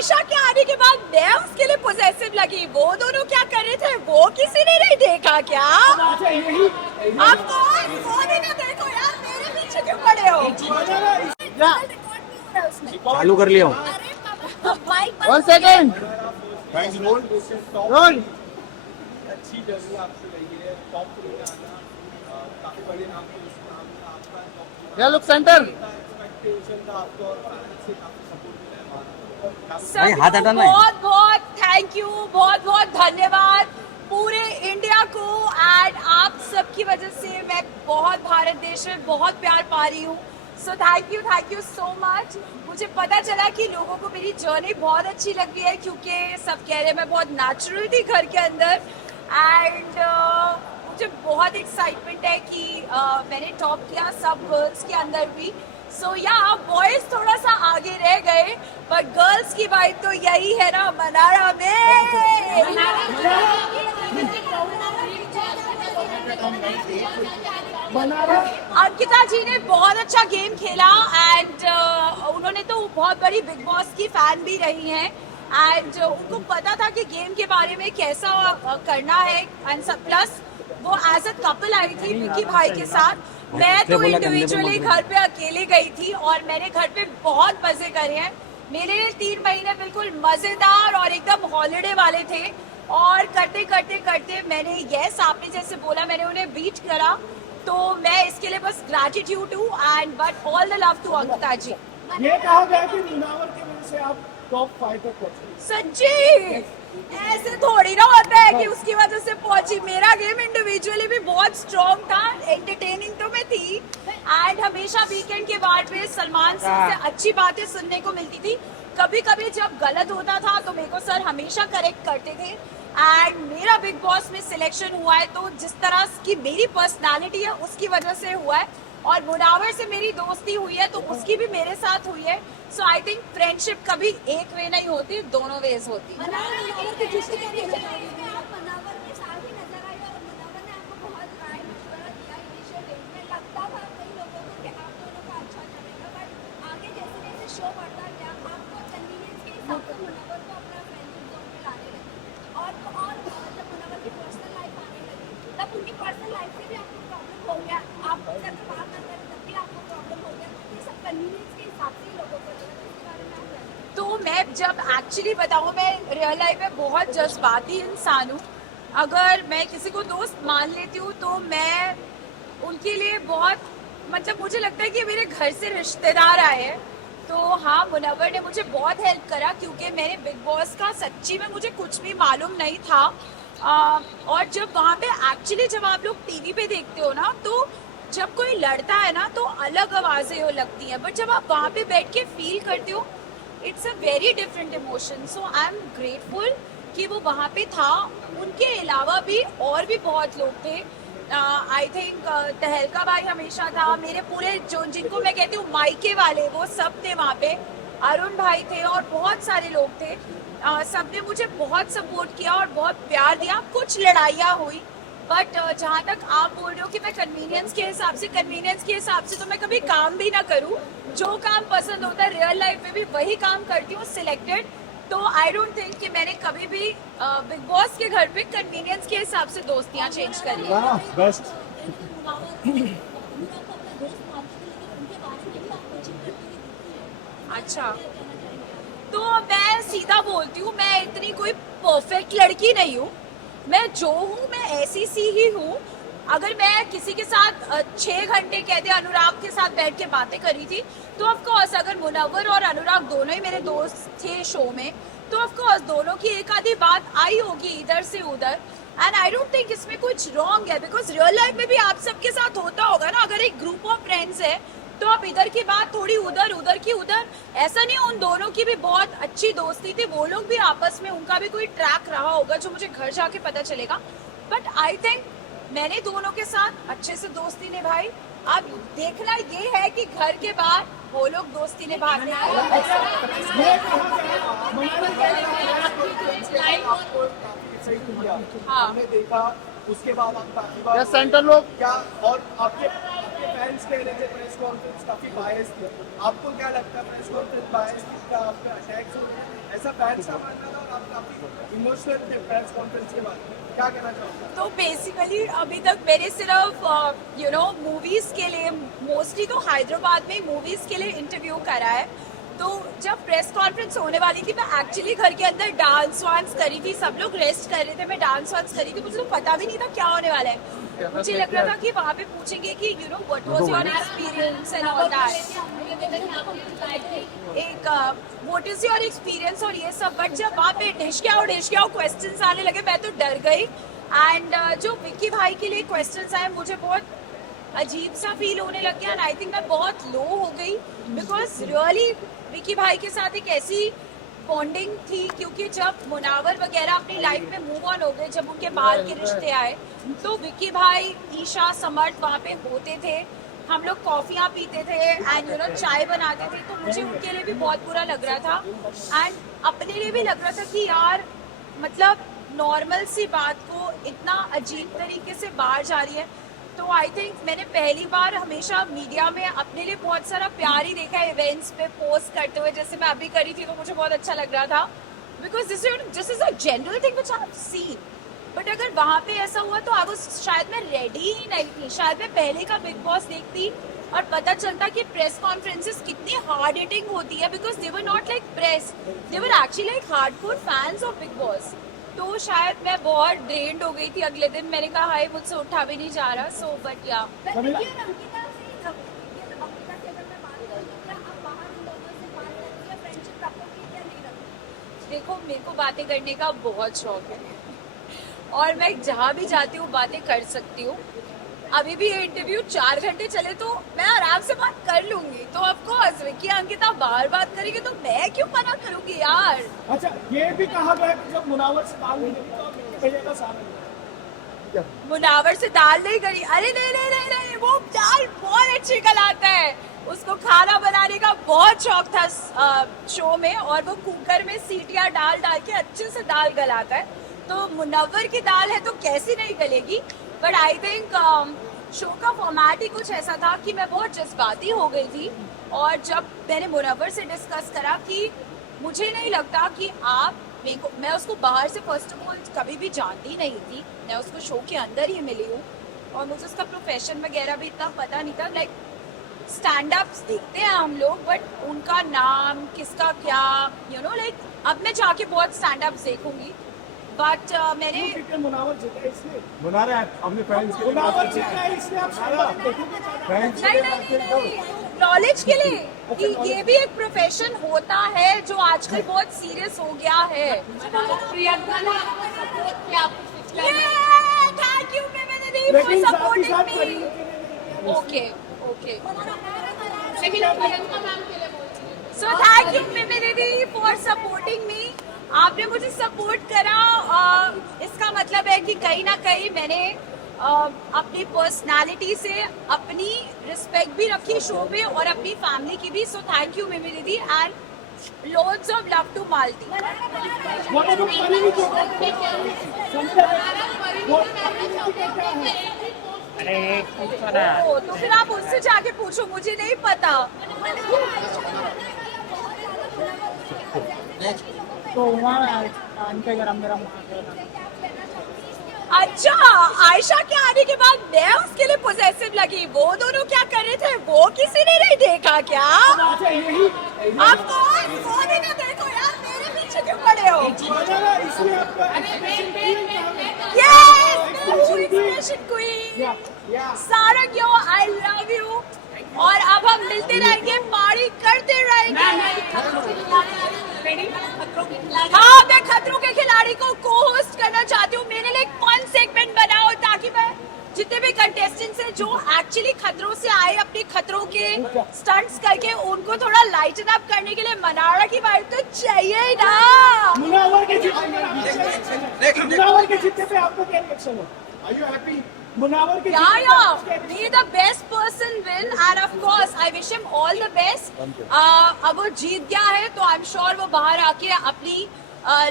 आयशा के आने के बाद मैं उसके लिए पोजेसिव लगी। वो दोनों क्या कर रहे थे वो किसी ने नहीं देखा क्या? आप वो भी ना देखो यार, मेरे पीछे क्यों पड़े हो? चालू कर लिया हूँ। One second. रोल। अच्छी जर्नी आपसे रही है, टॉप 3 में आना, काफी बड़े नाम के या लुक सेंटर। एक्सपेक्टेशन था आपको और फैंस से काफी सपोर्ट मिला है। सर हाथ हटाना है। बहुत बहुत थैंक यू, बहुत बहुत धन्यवाद पूरे इंडिया को। एंड आप सबकी वजह से मैं बहुत भारत देश में बहुत प्यार पा रही हूँ। So thank you so much. मुझे पता चला कि लोगों को मेरी जर्नी बहुत अच्छी लग रही है, क्योंकि सब कह रहे हैं मैं बहुत नेचुरल थी घर के अंदर। एंड मुझे बहुत एक्साइटमेंट है कि मैंने टॉप किया सब गर्ल्स के अंदर भी। सो या बॉयज थोड़ा सा आगे रह गए, पर गर्ल्स की बात तो यही है ना, मनारा में। अंकिता जी ने बहुत अच्छा गेम खेला एंड उन्होंने तो बहुत बड़ी बिग बॉस की फैन भी रही हैं एंड उनको पता था कि गेम के बारे में कैसा करना है। एंड सब प्लस वो एज अ कपल आई थी विकी भाई के साथ। मैं तो इंडिविजुअली घर पे अकेले गई थी और मैंने घर पे बहुत मजे करे हैं। मेरे 3 महीने बिल्कुल मजेदार और एकदम हॉलिडे वाले थे। और करते करते करते मैंने यस आपने जैसे बोला मैंने उन्हें बीट करा, तो मैं इसके लिए बस ग्रैटिट्यूड हूँ and but all the love to Ankita ji. ये कहा गया कि मुनावर की वजह से आप टॉप 5 तक पहुंचे। सच्ची ऐसे थोड़ी ना होता है कि उसकी वजह से पहुंची। मेरा गेम इंडिविजुअली भी बहुत स्ट्रॉन्ग था, एंटरटेनिंग तो मैं थी एंड हमेशा वीकेंड के बाद में सलमान सर से अच्छी बातें सुनने को मिलती थी। कभी कभी जब गलत होता था तो मेरे को सर हमेशा करेक्ट करते थे। एंड मेरा बिग बॉस में सिलेक्शन हुआ है तो जिस तरह की मेरी पर्सनालिटी है उसकी वजह से हुआ है, और मुनावर से मेरी दोस्ती हुई है तो उसकी भी मेरे साथ हुई है। सो आई थिंक फ्रेंडशिप कभी एक वे नहीं होती, दोनों वेज होती। तो मैं जब एक्चुअली बताऊँ, मैं रियल लाइफ में बहुत जज्बाती इंसान हूँ। अगर मैं किसी को दोस्त मान लेती हूँ तो मैं उनके लिए बहुत मतलब मुझे लगता है कि मेरे घर से रिश्तेदार आए हैं। तो हाँ, मुनव्वर ने मुझे बहुत हेल्प करा क्योंकि मैंने बिग बॉस का सच्ची में मुझे कुछ भी मालूम नहीं था। और जब वहाँ पे एक्चुअली जब आप लोग टीवी पे देखते हो ना, तो जब कोई लड़ता है ना तो अलग आवाजें हो लगती हैं, बट जब आप वहाँ पे बैठ के फील करते हो it's a very different emotion. So I am grateful कि वो वहाँ पे था। उनके अलावा भी और भी बहुत लोग थे। आई थिंक तहलका भाई हमेशा था। मेरे पूरे जो जिनको मैं कहती हूँ मायके वाले वो सब थे वहाँ पे। अरुण भाई थे और बहुत सारे लोग थे। सबने मुझे बहुत सपोर्ट किया और बहुत प्यार दिया। कुछ लड़ाइयाँ हुई, बट जहाँ तक आप बोल रहे हो कि मैं कन्वीनियंस के हिसाब से तो मैं कभी काम भी ना करूँ। जो काम पसंद होता है रियल लाइफ में भी वही काम करती हूँ सिलेक्टेड। तो आई डोंट थिंक कि मैंने कभी भी बिग बॉस के घर पे कन्वीनियंस के हिसाब से दोस्तियाँ चेंज करी हैं। बेस्ट। अच्छा, तो मैं सीधा बोलती हूँ, मैं इतनी कोई परफेक्ट लड़की नहीं हूँ। मैं जो हूँ मैं ऐसी सी ही हूँ। अगर मैं किसी के साथ 6 घंटे कहते अनुराग के साथ बैठ के बातें करी थी, तो ऑफकोर्स अगर मुनव्वर और अनुराग दोनों ही मेरे दोस्त थे शो में, तो ऑफकोर्स दोनों की एक आधी बात आई होगी इधर से उधर। एंड आई डोंट थिंक इसमें कुछ रॉन्ग है, बिकॉज रियल लाइफ में भी आप सबके साथ होता होगा ना। अगर एक ग्रुप ऑफ फ्रेंड्स है तो आप इधर की बात थोड़ी उधर, उधर की उधर। ऐसा नहीं, उन दोनों की भी बहुत अच्छी दोस्ती थी। वो लोग भी आपस में, उनका भी कोई ट्रैक रहा होगा जो मुझे घर जाके पता चलेगा। बट आई थिंक मैंने दोनों के साथ अच्छे से दोस्ती निभाई। अब देखना ये है कि घर के बाहर वो लोग दोस्ती निभाते हैं। हाँ, हमने देखा उसके बाद आप काफी बार सेंटर लोग क्या और आपके फैन फैंस कह रहे थे प्रेस कॉन्फ्रेंस काफी बायस थी, आपको क्या लगता है प्रेस कॉन्फ्रेंस बायस थी क्या आप पे अटैक्स हो रहे हैं, ऐसा फैंस का मानना था और आप काफी इमोशनल थे प्रेस कॉन्फ्रेंस के बाद, क्या कहना चाहोगे? तो बेसिकली अभी तक मैंने सिर्फ मूवीज के लिए, मोस्टली तो हैदराबाद में मूवीज के लिए इंटरव्यू करा है। तो जब प्रेस कॉन्फ्रेंस होने वाली थी, मैं एक्चुअली घर के अंदर डांस वांस करी थी, सब लोग रेस्ट कर रहे थे, मैं डांस वांस करी थी, मुझे तो पता भी नहीं था क्या होने वाला है। मुझे लग रहा था कि वहाँ पे पूछेंगे कि what was your experience and all that, एक व्हाट इज योर एक्सपीरियंस और ये सब। बट जब वहाँ पे डिश के आउट क्वेश्चंस आने लगे, मैं तो डर गई। एंड जो विक्की भाई के लिए क्वेश्चंस आए, मुझे बहुत अजीब सा फील होने लग गया एंड आई थिंक मैं बहुत लो हो गई, बिकॉज रियली विक्की भाई के साथ एक ऐसी बॉन्डिंग थी, क्योंकि जब मुनावर वगैरह अपनी लाइफ में मूव ऑन हो गए, जब उनके बाहर के रिश्ते आए, तो विक्की भाई, ईशा, समर्थ वहाँ पे होते थे, हम लोग कॉफियाँ पीते थे एंड चाय बनाते थे। तो मुझे उनके लिए भी बहुत बुरा लग रहा था एंड अपने लिए भी लग रहा था कि यार मतलब नॉर्मल सी बात को इतना अजीब तरीके से बाहर जा रही है। तो आई थिंक मैंने पहली बार हमेशा मीडिया में अपने लिए बहुत सारा प्यार ही देखा है, इवेंट्स पे पोस्ट करते हुए, जैसे मैं अभी करी थी, तो मुझे बहुत अच्छा लग रहा था, because this is a general thing which I have seen. But अगर वहाँ पे ऐसा हुआ तो आई शायद मैं रेडी ही नहीं थी, शायद मैं पहले का बिग बॉस देखती और पता चलता कि प्रेस कॉन्फ्रेंसेस कितनी हार्ड हिटिंग होती है, because they were not like press, they were actually like hardcore fans of big boss. तो शायद मैं बहुत ड्रेन्ड हो गई थी अगले दिन, मैंने कहा हाय मुझसे उठा भी नहीं जा रहा। सो बट या देखो, मेरे को बातें करने का बहुत शौक है और मैं जहाँ भी जाती हूँ बातें कर सकती हूँ। अभी भी ये इंटरव्यू 4 घंटे चले तो मैं आराम से बात कर लूंगी। तो ऑफ कोर्स विक्की अंकिता बाहर बात करेंगे तो मैं क्यों मना करूंगी यार। अच्छा, ये भी कहा गया कि जब मुनावर से दाल नहीं गई तो आप विक्की भैया का साथ दिया। मुनावर से दाल नहीं करी, अरे नहीं नहीं नहीं नहीं, वो दाल बहुत अच्छी गलाता है, उसको खाना बनाने का बहुत शौक था शो में, और वो कुकर में सीटियां डाल डाल के अच्छे से दाल गलाता है। तो मुनव्वर की दाल है तो कैसी नहीं गलेगी। बट आई थिंक शो का फॉर्मेट ही कुछ ऐसा था कि मैं बहुत जज्बाती हो गई थी, और जब मैंने मुनव्वर से डिस्कस करा कि मुझे नहीं लगता कि आप मैं उसको बाहर से फर्स्ट ऑफ ऑल कभी भी जानती नहीं थी, मैं उसको शो के अंदर ही मिली हूँ और मुझे उसका प्रोफेशन वगैरह भी इतना पता नहीं था। लाइक स्टैंड अप्स देखते हैं हम लोग, बट उनका नाम किसका क्या लाइक अब मैं जाके बहुत स्टैंड अप्स देखूंगी। बट मैंने मुनावर जीता इसलिए बना रहे हैं अपने फैंस के लिए। मुनावर जीता है इसलिए आप शानदार देखेंगे। फैंस नहीं नॉलेज के लिए कि ये भी एक प्रोफेशन होता है जो आजकल बहुत सीरियस हो गया है। थैंक यू लेकिन फॉर साथ ही साथ supporting me. Okay okay, so thank you Mimi दीदी फॉर सपोर्टिंग मी। आपने मुझे सपोर्ट करा, इसका मतलब है कि कहीं ना कहीं मैंने अपनी पर्सनालिटी से अपनी रिस्पेक्ट भी रखी शो में और अपनी फैमिली की भी। सो थैंक यू मिमी दीदी and loads of love to Malti. तो फिर आप उससे जाके पूछो, मुझे नहीं पता। तो वहाँ इनके घर मेरा अच्छा, आयशा के आने के बाद मैं उसके लिए पोजेसिव लगी। वो दोनों क्या कर रहे थे वो किसी ने नहीं देखा क्या? आप वो भी ना देखो यार, मेरे पीछे क्यों पड़े हो? Yes, queen. सारा क्यों, I love you। और अब हम मिलते रहेंगे, पार्टी करते रहेंगे। हाँ, मैं खतरों के खिलाड़ी को को होस्ट करना चाहती हूँ। मेरे लिए एक फन सेगमेंट बनाओ ताकि मैं जितने भी कंटेस्टेंट्स हैं जो एक्चुअली खतरों से आए अपने खतरों के स्टंट्स करके, उनको थोड़ा लाइटन अप करने के लिए मनाड़ा की वाइब तो चाहिए ही ना। मुनावर के जीतने पे आपको क्या रिएक्शन है? Are you happy? मुनावर के may the best person win and of course I wish him all the best। अब वो जीत गया है तो आई एम श्योर वो बाहर आके अपनी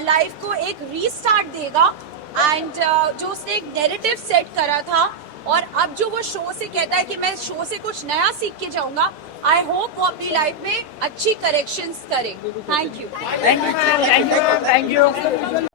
लाइफ को एक रीस्टार्ट देगा एंड जो उसने एक नैरेटिव सेट करा था और अब जो वो शो से कहता है कि मैं शो से कुछ नया सीख के जाऊंगा, आई होप वो अपनी लाइफ में अच्छी करेक्शंस करे। Thank you. Thank you.